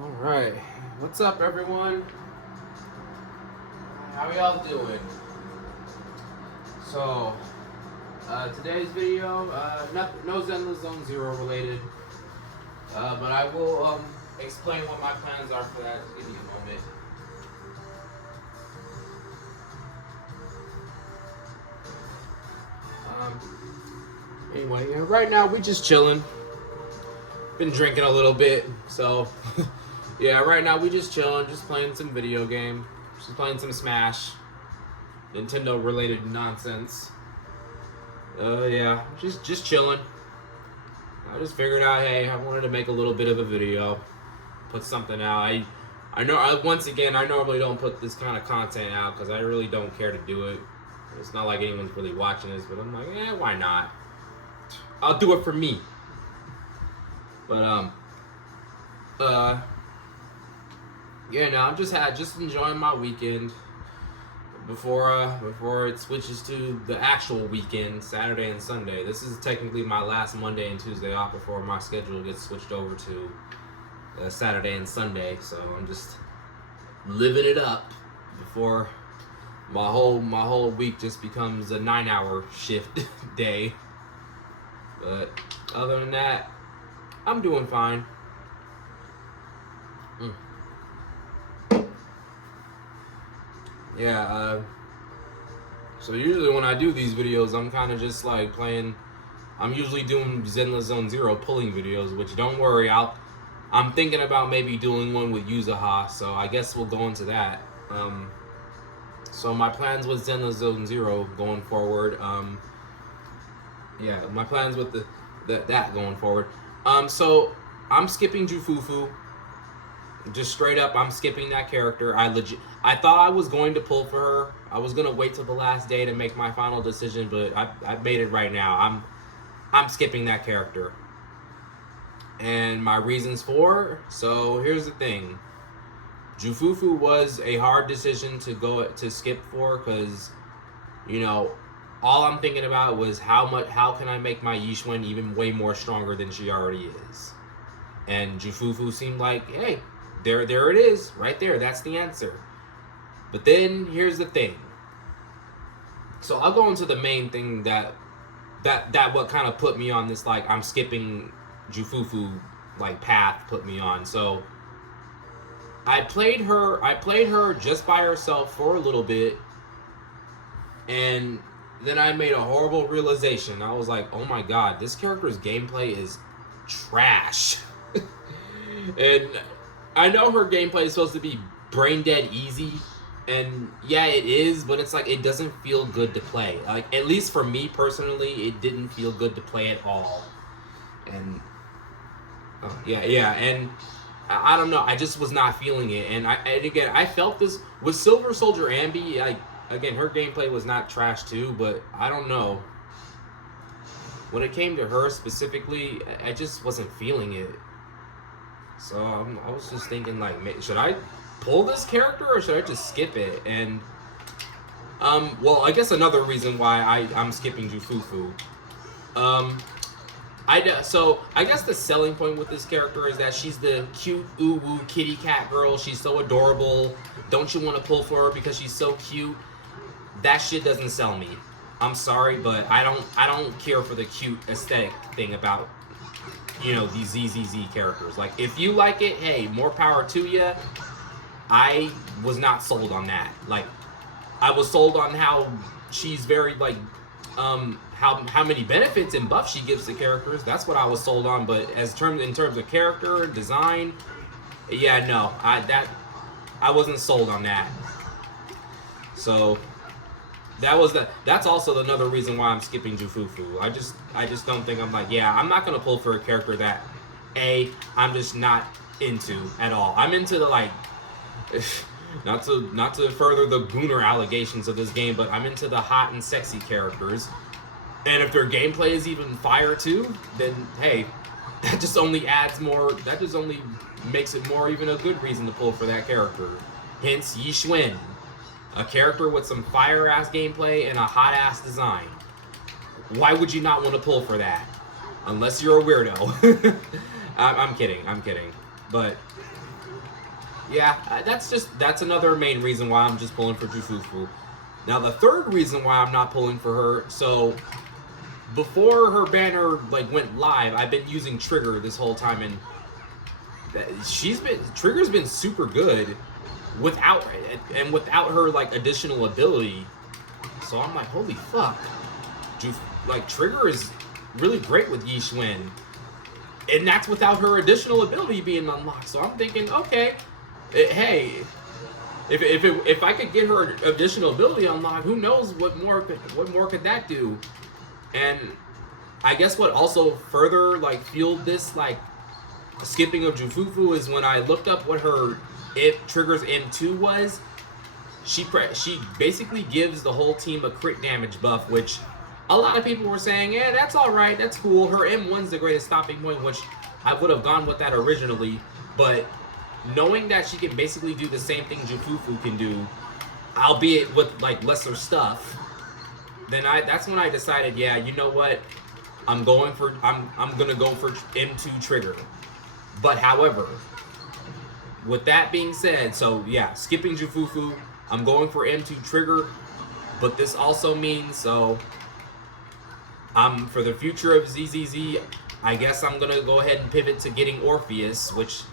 Alright, what's up everyone? How y'all doing? So, today's video, no Zenless Zone Zero related, but I will explain what my plans are for that. Give me a moment. Anyway, yeah, right now we just chilling. Been drinking a little bit, so yeah, right now we just chilling, just playing some video game, just playing some Smash, Nintendo related nonsense. Yeah, just chilling. I just figured out, hey, I wanted to make a little bit of a video, put something out. I know, once again, I normally don't put this kind of content out because I really don't care to do it. It's not like anyone's really watching this, but I'm like, why not? I'll do it for me. But yeah, no, I'm just enjoying my weekend before it switches to the actual weekend, Saturday and Sunday. This is technically my last Monday and Tuesday off before my schedule gets switched over to Saturday and Sunday. So I'm just living it up before my whole week just becomes a 9-hour shift day. But other than that, I'm doing fine. Yeah, so usually when I do these videos, I'm kind of just like playing. I'm usually doing Zenless Zone Zero pulling videos, which don't worry, I'm thinking about maybe doing one with Yuzaha, so I guess we'll go into that. So my plans with Zenless Zone Zero going forward. Yeah, my plans with that going forward. So I'm skipping Jufufu. Just straight up, I'm skipping that character. I thought I was going to pull for her. I was gonna wait till the last day to make my final decision, but I made it right now. I'm skipping that character. And my reasons for, so here's the thing. Jufufu was a hard decision to skip for because, you know, all I'm thinking about was how can I make my Yishwen even way more stronger than she already is. And Jufufu seemed like, hey, there it is, right there. That's the answer. But then here's the thing. So I'll go into the main thing that what kind of put me on this, like, I'm skipping Jufufu like path put me on. So I played her just by herself for a little bit, and then I made a horrible realization. I was like, oh my god, this character's gameplay is trash. And I know her gameplay is supposed to be brain dead easy, and yeah, it is, but it's like it doesn't feel good to play. Like, at least for me personally, it didn't feel good to play at all. And yeah, and I don't know, I just was not feeling it. And again, I felt this with Silver Soldier Ambi. Again, her gameplay was not trash too, but I don't know. When it came to her specifically, I just wasn't feeling it. So I was just thinking, like, should I pull this character or should I just skip it? And well, I guess another reason why I'm skipping Jufufu. So I guess the selling point with this character is that she's the cute woo kitty cat girl. She's so adorable. Don't you want to pull for her because she's so cute? That shit doesn't sell me. I'm sorry, but I don't care for the cute aesthetic thing about, you know, these ZZZ characters. Like, if you like it, hey, more power to you. I was not sold on that. Like, I was sold on how she's very, like, how many benefits and buffs she gives to characters. That's what I was sold on. But in terms of character design, yeah, no, I wasn't sold on that. So that's also another reason why I'm skipping Jufufu. I just don't think, I'm like, yeah, I'm not gonna pull for a character that I'm just not into at all. I'm into the, like, not to further the Gooner allegations of this game, but I'm into the hot and sexy characters. And if their gameplay is even fire too, then hey, that just only adds more. That just only makes it more even a good reason to pull for that character. Hence Yishwen, a character with some fire ass gameplay and a hot ass design. Why would you not want to pull for that? Unless you're a weirdo. I'm kidding. But Yeah, that's another main reason why I'm just pulling for Jufufu. Now the third reason why I'm not pulling for her, so before her banner like went live, I've been using Trigger this whole time, and Trigger's been super good without without her like additional ability. So I'm like, holy fuck, like Trigger is really great with Yi Xuan, and that's without her additional ability being unlocked. So I'm thinking, okay, hey, if I could get her additional ability unlocked, who knows what more could that do? And I guess what also further like fueled this like skipping of Jufufu is when I looked up what her Trigger's M2 was. She basically gives the whole team a crit damage buff, which a lot of people were saying, yeah, that's all right, that's cool. Her M1's the greatest stopping point, which I would have gone with that originally, but knowing that she can basically do the same thing Jufufu can do, albeit with like lesser stuff, then that's when I decided, yeah, you know what, I'm gonna go for M2 Trigger. But however, with that being said, so yeah, skipping Jufufu, I'm going for M2 Trigger, but this also means, so for the future of ZZZ, I guess I'm gonna go ahead and pivot to getting Orpheus, which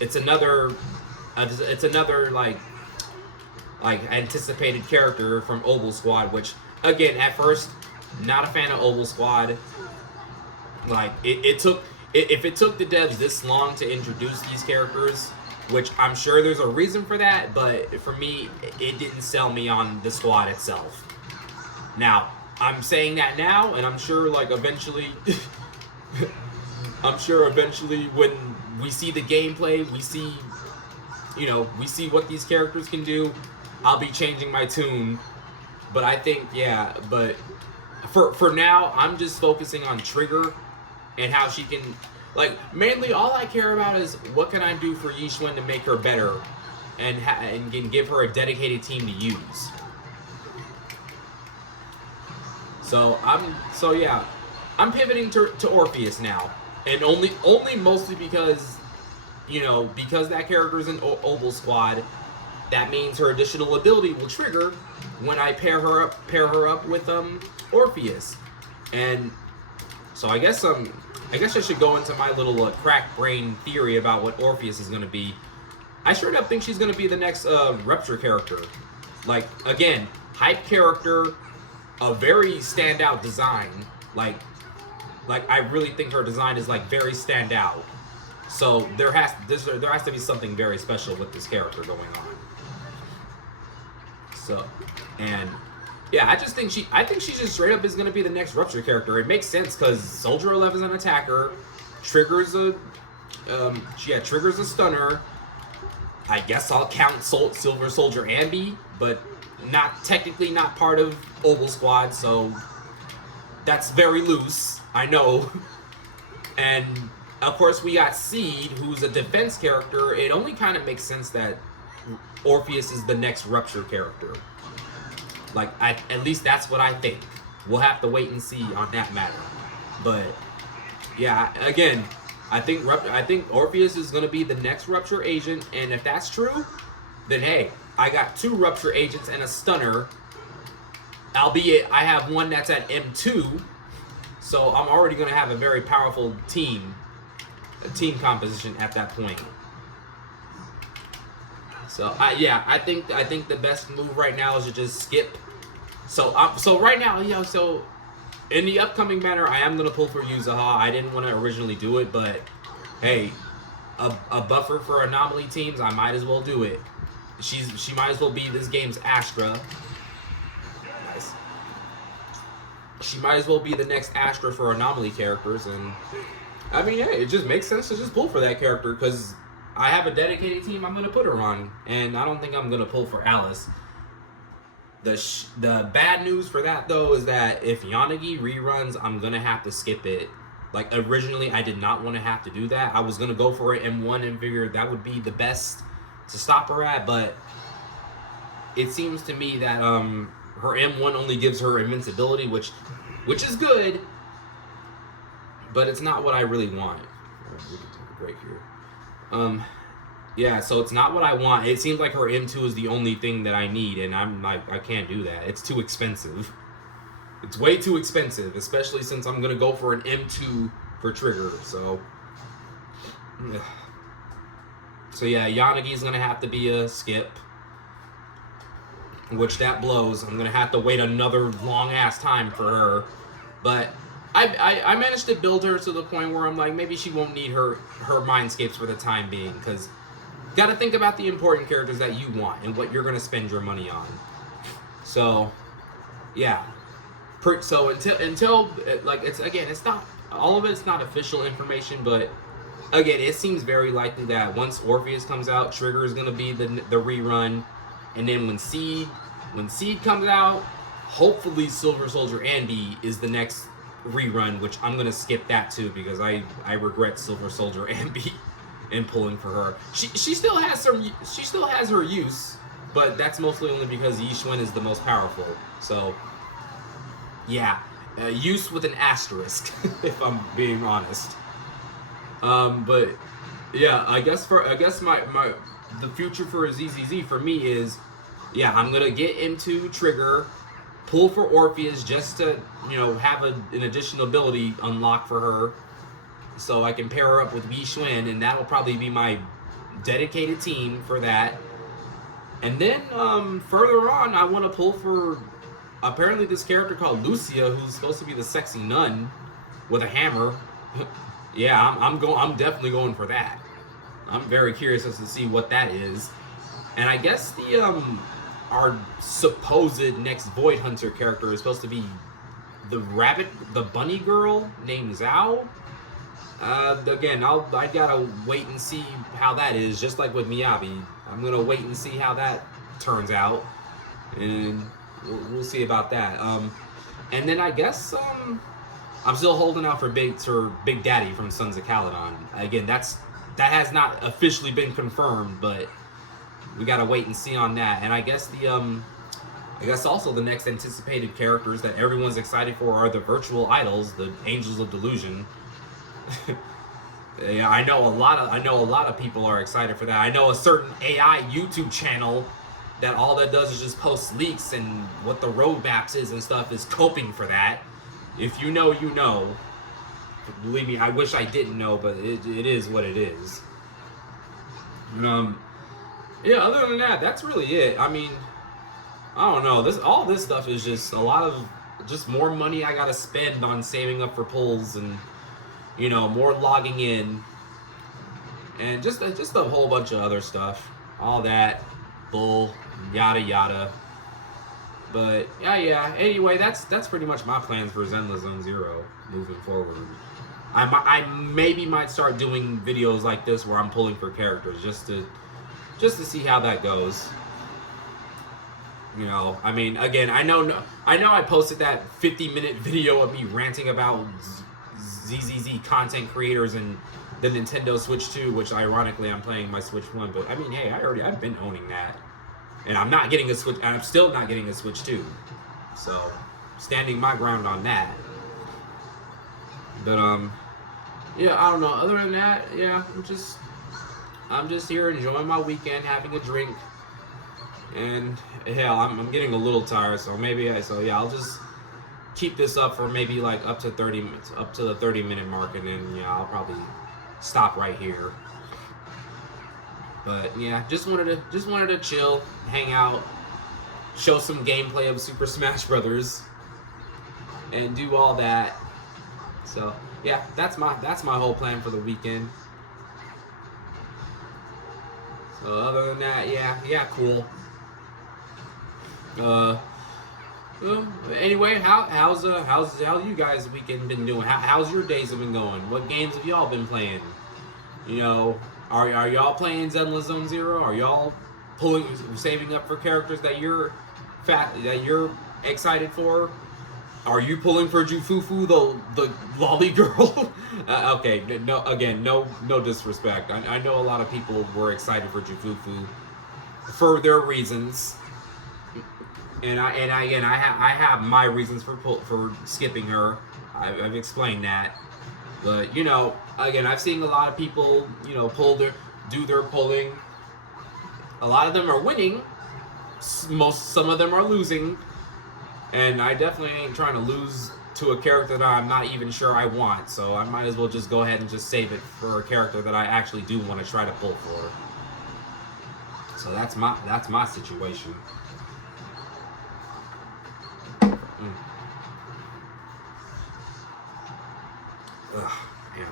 it's another like anticipated character from Oval Squad, which again, at first, not a fan of Oval Squad. Like if it took the devs this long to introduce these characters, which I'm sure there's a reason for that, but for me, it didn't sell me on the squad itself. Now, I'm saying that now, and I'm sure like eventually, when we see the gameplay, we see what these characters can do, I'll be changing my tune. But I think, yeah, but for now, I'm just focusing on Trigger and how she can, like, mainly all I care about is what can I do for Yi Xuan to make her better and give her a dedicated team to use. So I'm pivoting to Orpheus now, and only mostly because because that character's in Oval Squad, that means her additional ability will trigger when I pair her up with Orpheus. And so I guess I should go into my little crack brain theory about what Orpheus is going to be. I straight up think she's going to be the next Rupture character. Like, again, hype character, a very standout design. Like I really think her design is like very standout. So there has to be something very special with this character going on. So, and yeah, I think she just straight up is gonna be the next Rupture character. It makes sense because Soldier 11 is an attacker, Trigger's a stunner. I guess I'll count Silver Soldier Ambi, but technically not part of Oval Squad, so that's very loose, I know. And of course we got Seed, who's a defense character. It only kind of makes sense that Orpheus is the next Rupture character. Like, at least that's what I think. We'll have to wait and see on that matter. But yeah, again, I think Orpheus is gonna be the next Rupture agent, and if that's true, then hey, I got 2 Rupture agents and a stunner. Albeit I have one that's at M2, so I'm already gonna have a very powerful team composition at that point. So I think the best move right now is to just skip. So right now, so in the upcoming banner, I am gonna pull for Yuzaha. I didn't want to originally do it, but hey, a buffer for anomaly teams, I might as well do it. She might as well be this game's Astra. Nice. She might as well be the next Astra for anomaly characters, and I mean, hey, it just makes sense to just pull for that character because I have a dedicated team I'm gonna put her on, and I don't think I'm gonna pull for Alice. The bad news for that though is that if Yanagi reruns, I'm gonna have to skip it. Like, originally I did not want to have to do that. I was gonna go for it M1 and figure that would be the best to stop her at, but it seems to me that her M1 only gives her invincibility, which is good, but it's not what I really want. Great here. Yeah, so it's not what I want. It seems like her M2 is the only thing that I need, and I'm like, I can't do that. It's too expensive. It's way too expensive, especially since I'm gonna go for an M2 for trigger. So, yeah, Yanagi's gonna have to be a skip, which that blows. I'm gonna have to wait another long ass time for her, but I managed to build her to the point where I'm like, maybe she won't need her mindscapes for the time being, because got to think about the important characters that you want and what you're going to spend your money on. So, yeah. So until like, it's not all of it's not official information, but again, it seems very likely that once Orpheus comes out, Trigger is going to be the rerun, and then when Seed comes out, hopefully Silver Soldier Andy is the next rerun, which I'm going to skip that too, because I regret Silver Soldier Andy and pulling for her. She still has her use, but that's mostly only because Yi Xuan is the most powerful. So yeah, use with an asterisk if I'm being honest. But yeah, I guess my the future for ZZZ for me is, yeah, I'm gonna get into Trigger, pull for Orpheus just to, have an additional ability unlocked for her, so I can pair her up with Yi Xuan, and that'll probably be my dedicated team for that. And then further on, I want to pull for apparently this character called Lucia, who's supposed to be the sexy nun with a hammer. Yeah, I'm definitely going for that. I'm very curious as to see what that is. And I guess our supposed next Void Hunter character is supposed to be the bunny girl named Zhao. Again, I gotta wait and see how that is. Just like with Miyabi, I'm gonna wait and see how that turns out, and we'll see about that. And then I guess I'm still holding out for Big Daddy from Sons of Caledon. Again, that has not officially been confirmed, but we gotta wait and see on that. And I guess also the next anticipated characters that everyone's excited for are the virtual idols, the Angels of Delusion. Yeah, I know a lot of people are excited for that. I know a certain AI YouTube channel that all that does is just post leaks and what the roadmaps is and stuff is coping for that. If you know, you know. Believe me, I wish I didn't know, but it is what it is. Yeah, other than that, that's really it. I mean, I don't know. All this stuff is just a lot of just more money I gotta spend on saving up for pulls and, more logging in, and just a whole bunch of other stuff. All that bull, yada yada. But yeah. Anyway, that's pretty much my plans for Zenless Zone Zero moving forward. I maybe might start doing videos like this where I'm pulling for characters just to see how that goes. I mean, again, I know I posted that 50-minute video of me ranting about ZZZ content creators and the Nintendo Switch 2, which ironically I'm playing my Switch 1, but I mean, hey, I've been owning that. And I'm not getting a Switch, and I'm still not getting a Switch 2. So, standing my ground on that. But yeah, I don't know. Other than that, yeah, I'm just here enjoying my weekend, having a drink. And hell, I'm getting a little tired, so I'll just keep this up for maybe like up to the 30-minute mark, and then I'll probably stop right here. But yeah, just wanted to chill, hang out, show some gameplay of Super Smash Brothers, and do all that. So yeah, that's my whole plan for the weekend. So other than that, yeah, cool. Anyway, how's you guys' weekend been doing? How's your days been going? What games have y'all been playing? Are y'all playing Zenless Zone Zero? Are y'all saving up for characters that you're excited for? Are you pulling for Jufufu, the lolly girl? Okay, no disrespect. I know a lot of people were excited for Jufufu for their reasons, and I have my reasons for skipping her. I've explained that, but again, I've seen a lot of people do their pulling A lot of them are winning. Some of them are losing, and I definitely ain't trying to lose to a character that I'm not even sure I want. So I might as well just go ahead and just save it for a character that I actually do want to try to pull for. So that's my situation. Ugh, yeah.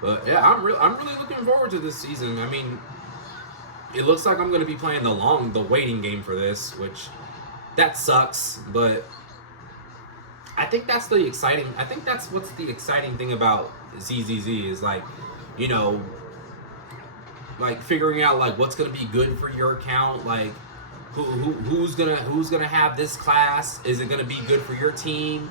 But yeah, I'm really looking forward to this season. I mean, it looks like I'm going to be playing the waiting game for this, which that sucks. But I think that's the exciting. I think that's what's the exciting thing about ZZZ is like, you know, like figuring out like what's going to be good for your account, like who's gonna have this class. Is it going to be good for your team?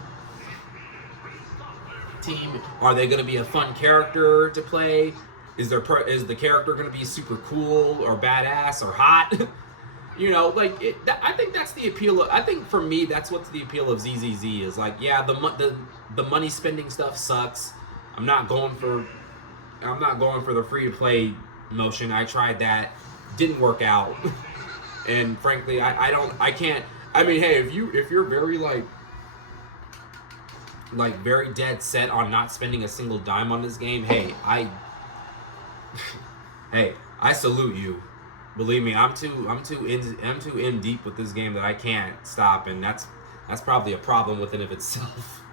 Are they going to be a fun character to play? Is the character going to be super cool or badass or hot? You know, like I think that's the appeal. I think for me, that's what's the appeal of ZZZ is like, yeah, the money spending stuff sucks. I'm not going for the free to play motion. I tried that, didn't work out, and frankly, I can't. I mean, hey, if you're very like very dead set on not spending a single dime on this game, hey, I salute you. Believe me, I'm too in deep with this game that I can't stop, and that's probably a problem within of itself.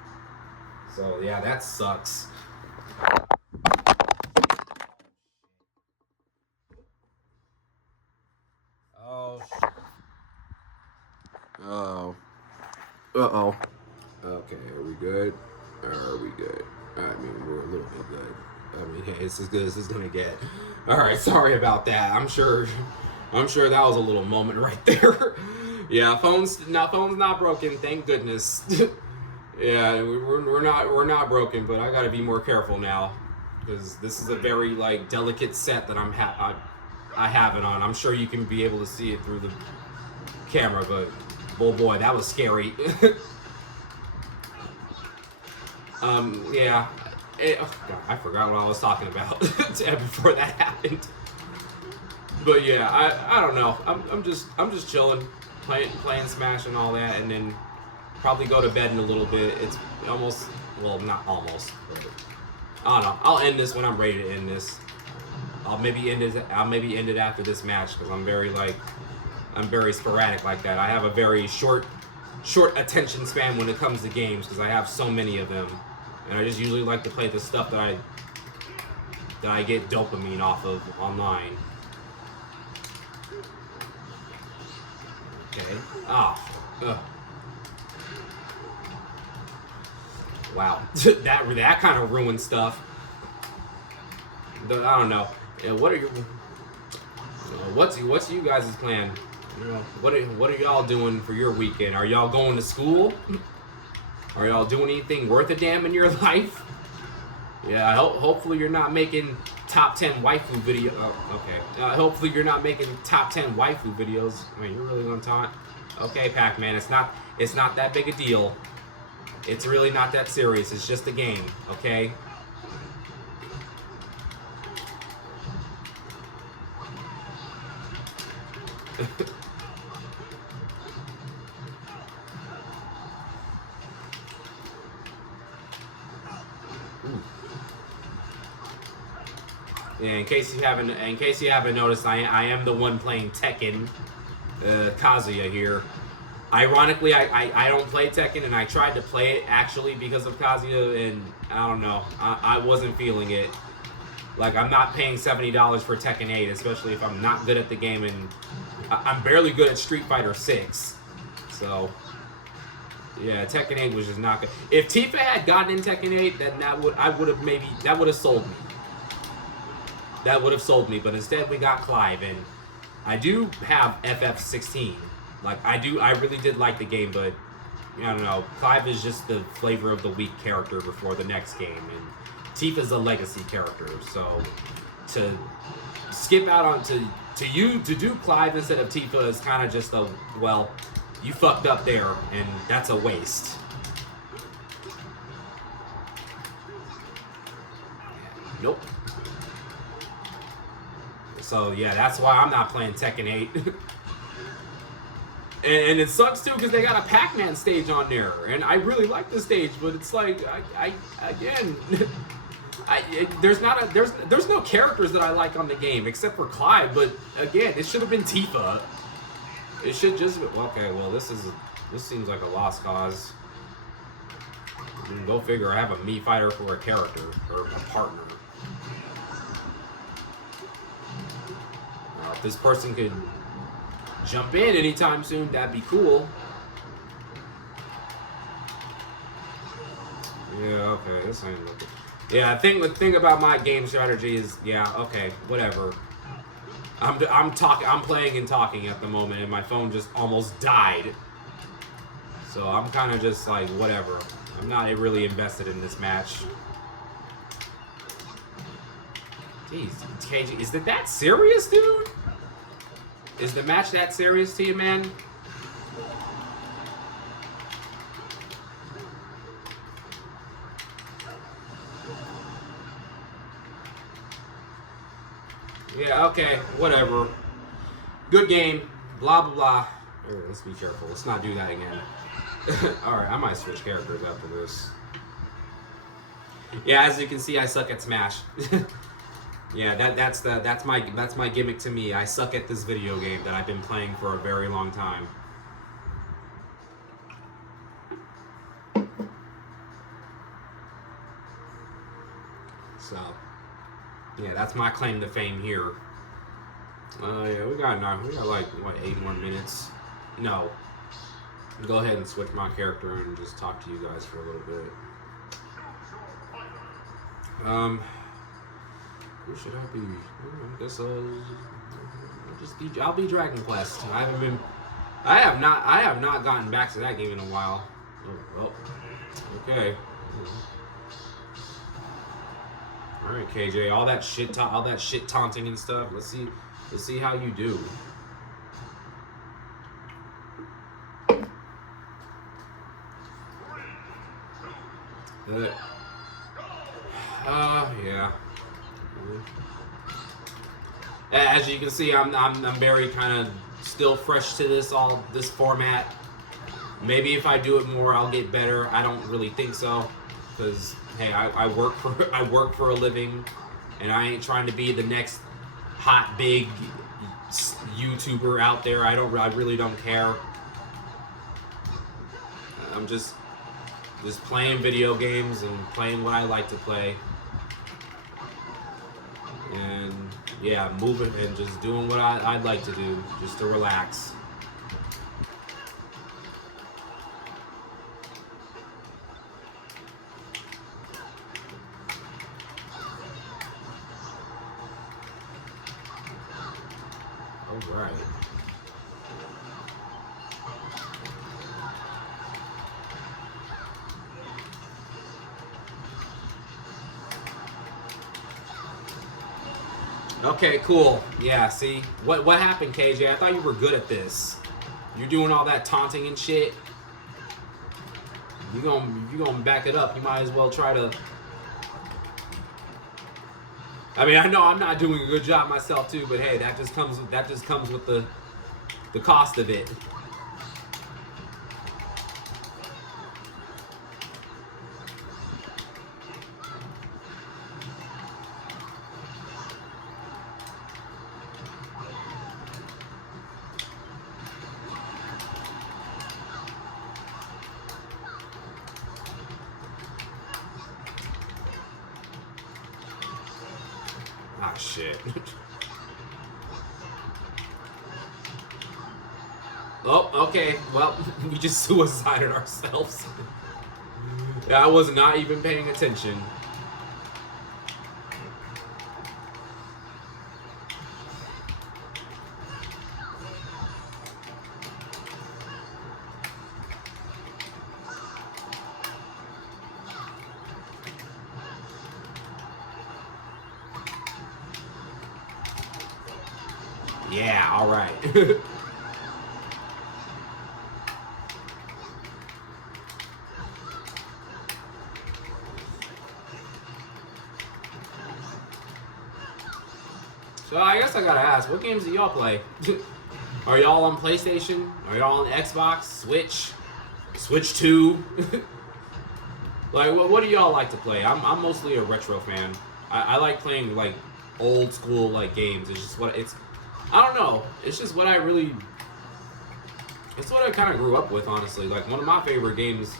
So yeah, that sucks. Oh. Oh. Uh-oh. Okay, are we good? Are we good? I mean, we're a little bit good. I mean, hey, it's as good as it's gonna get. All right, sorry about that. I'm sure that was a little moment right there. Yeah, phone's not broken, thank goodness. Yeah, we're not broken, but I gotta be more careful now because this is a very like delicate set that I have it on. I'm sure you can be able to see it through the camera, but oh boy, that was scary. Yeah. Oh God, I forgot what I was talking about before that happened. But yeah, I don't know. I'm just chilling, playing Smash and all that, and then probably go to bed in a little bit. It's almost, well, not almost, but I don't know. I'll end this when I'm ready to end this. I'll maybe end it after this match because I'm very sporadic like that. I have a very short attention span when it comes to games because I have so many of them, and I just usually like to play the stuff that I get dopamine off of online. Okay. Wow. that kind of ruined stuff. I don't know. Yeah, what are your what's you guys' plan? You know, what are y'all doing for your weekend? Are y'all going to school? Are y'all doing anything worth a damn in your life? Yeah, hopefully you're not making top 10 waifu video. Oh, okay. Hopefully you're not making top 10 waifu videos. I mean, you're really gonna taunt? Okay, Pac-Man, it's not that big a deal. It's really not that serious. It's just a game, okay? Yeah, in case you haven't noticed, I am the one playing Tekken, Kazuya here. Ironically, I don't play Tekken, and I tried to play it actually because of Kazuya, and I don't know, I wasn't feeling it. Like, I'm not paying $70 for Tekken 8, especially if I'm not good at the game, and I'm barely good at Street Fighter 6. So, yeah, Tekken 8 was just not good. If Tifa had gotten in Tekken 8, then that would have sold me. That would have sold me, but instead we got Clive, and I do have FF16. Like, I really did like the game, but I don't know. Clive is just the flavor of the week character before the next game, and Tifa's a legacy character, so to skip out on to do Clive instead of Tifa is kind of just a, well, you fucked up there, and that's a waste. Nope. So yeah, that's why I'm not playing Tekken 8. And it sucks too because they got a Pac-Man stage on there, and I really like the stage, but it's like again, there's no characters that I like on the game except for Clive. But again, it should have been Tifa. It should just be, okay. Well, this seems like a lost cause. Go figure. I have a Mii fighter for a character or a partner. If this person could jump in anytime soon, that'd be cool. Yeah, okay, this ain't looking. Yeah, I think the thing about my game strategy is, yeah, okay, whatever. I'm playing and talking at the moment, and my phone just almost died. So I'm kind of just like, whatever. I'm not really invested in this match. Jeez, KG, is that serious, dude? Is the match that serious to you, man? Yeah, okay, whatever. Good game, blah, blah, blah. Right, let's be careful. Let's not do that again. Alright, I might switch characters after this. Yeah, as you can see, I suck at Smash. Yeah, that's my gimmick to me. I suck at this video game that I've been playing for a very long time. So, yeah, that's my claim to fame here. Yeah, we got like what, 8 more minutes? No. Go ahead and switch my character and just talk to you guys for a little bit. Who should I be? I guess I'll be Dragon Quest. I have not gotten back to that game in a while. Oh, okay. All right, KJ. All that shit taunting and stuff. Let's see how you do. Yeah. As you can see, I'm very kind of still fresh to this format. Maybe if I do it more, I'll get better. I don't really think so, because hey, I work for a living, and I ain't trying to be the next hot big YouTuber out there. I really don't care. I'm just playing video games and playing what I like to play. And yeah, moving and just doing what I'd like to do, just to relax. All right. Okay, cool. Yeah, see? What happened, KJ? I thought you were good at this. You're doing all that taunting and shit. If you're gonna back it up, you might as well try to... I mean, I know I'm not doing a good job myself too, but hey, that just comes with the cost of it. Ah, shit. Oh, okay. Well, we just suicided ourselves. Yeah, I was not even paying attention. Yeah, all right. So I guess I gotta ask, what games do y'all play? Are y'all on PlayStation? Are y'all on Xbox, Switch, Switch 2? Like, what do y'all like to play? I'm mostly a retro fan. I like playing like old school like games. It's just what it's. I don't know. It's just what I really. It's what I kind of grew up with, honestly. Like one of my favorite games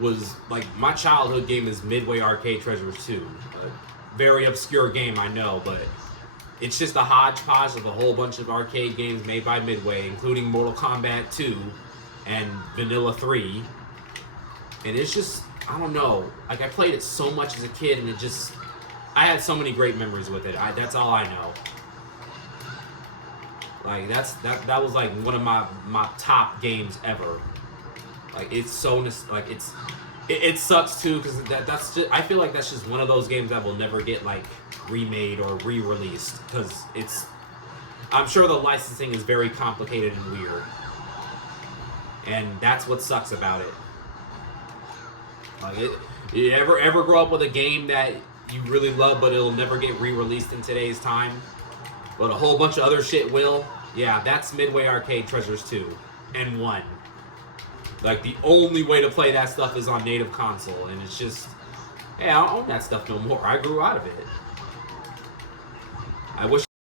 was like my childhood game is Midway Arcade Treasures 2. A very obscure game, I know, but it's just a hodgepodge of a whole bunch of arcade games made by Midway, including Mortal Kombat 2 and Vanilla 3. And it's just, I don't know. Like I played it so much as a kid, and it just, I had so many great memories with it. That's all I know. Like that was like one of my top games ever. Like it's so like it sucks too because that's just, I feel like that's just one of those games that will never get like remade or re-released because it's, I'm sure the licensing is very complicated and weird, and that's what sucks about it. Like you ever grow up with a game that you really love but it'll never get re-released in today's time, but a whole bunch of other shit will? Yeah, that's Midway Arcade Treasures 2 and 1. Like, the only way to play that stuff is on native console, and it's just, hey, I don't own that stuff no more. I grew out of it. I wish